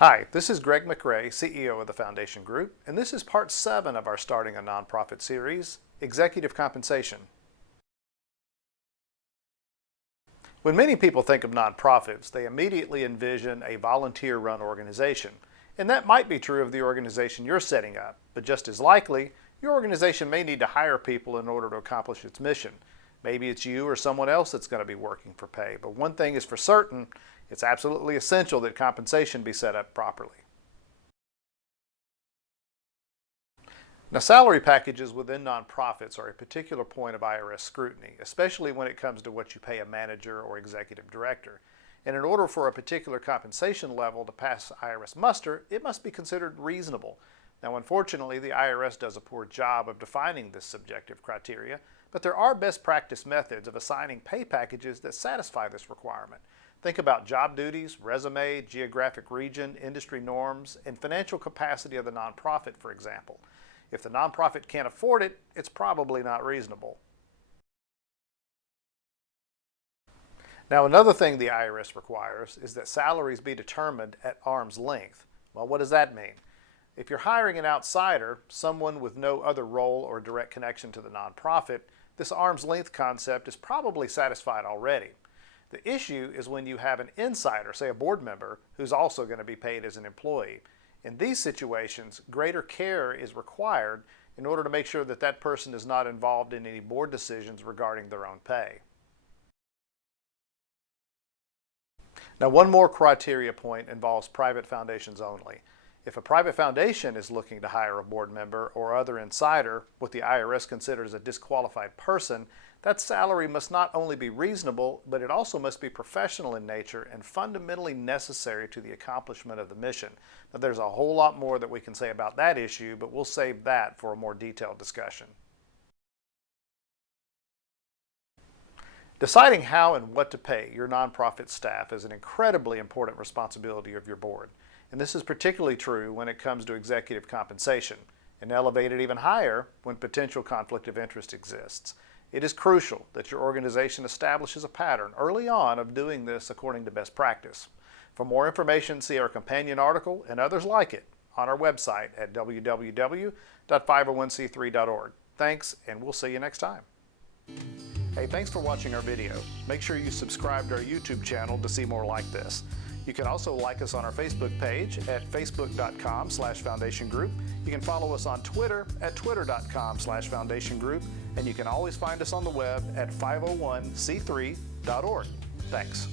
Hi, this is Greg McRae, CEO of the Foundation Group, and this is part 7 of our Starting a Nonprofit series, Executive Compensation. When many people think of nonprofits, they immediately envision a volunteer-run organization. And that might be true of the organization you're setting up, but just as likely, your organization may need to hire people in order to accomplish its mission. Maybe it's you or someone else that's going to be working for pay, but one thing is for certain, it's absolutely essential that compensation be set up properly. Now, salary packages within nonprofits are a particular point of IRS scrutiny, especially when it comes to what you pay a manager or executive director. And in order for a particular compensation level to pass IRS muster, it must be considered reasonable. Now, unfortunately, the IRS does a poor job of defining this subjective criteria, but there are best practice methods of assigning pay packages that satisfy this requirement. Think about job duties, resume, geographic region, industry norms, and financial capacity of the nonprofit, for example. If the nonprofit can't afford it, it's probably not reasonable. Now, another thing the IRS requires is that salaries be determined at arm's length. Well, what does that mean? If you're hiring an outsider, someone with no other role or direct connection to the nonprofit, this arm's length concept is probably satisfied already. The issue is when you have an insider, say a board member, who's also going to be paid as an employee. In these situations, greater care is required in order to make sure that that person is not involved in any board decisions regarding their own pay. Now, one more criteria point involves private foundations only. If a private foundation is looking to hire a board member or other insider, what the IRS considers a disqualified person, that salary must not only be reasonable, but it also must be professional in nature and fundamentally necessary to the accomplishment of the mission. Now, there's a whole lot more that we can say about that issue, but we'll save that for a more detailed discussion. Deciding how and what to pay your nonprofit staff is an incredibly important responsibility of your board. And this is particularly true when it comes to executive compensation, and elevated even higher when potential conflict of interest exists. It is crucial that your organization establishes a pattern early on of doing this according to best practice. For more information, see our companion article and others like it on our website at www.501c3.org. Thanks, and we'll see you next time. Hey, thanks for watching our video. Make sure you subscribe to our YouTube channel to see more like this. You can also like us on our Facebook page at facebook.com/foundationgroup. You can follow us on Twitter at twitter.com/foundationgroup. And you can always find us on the web at 501c3.org. Thanks.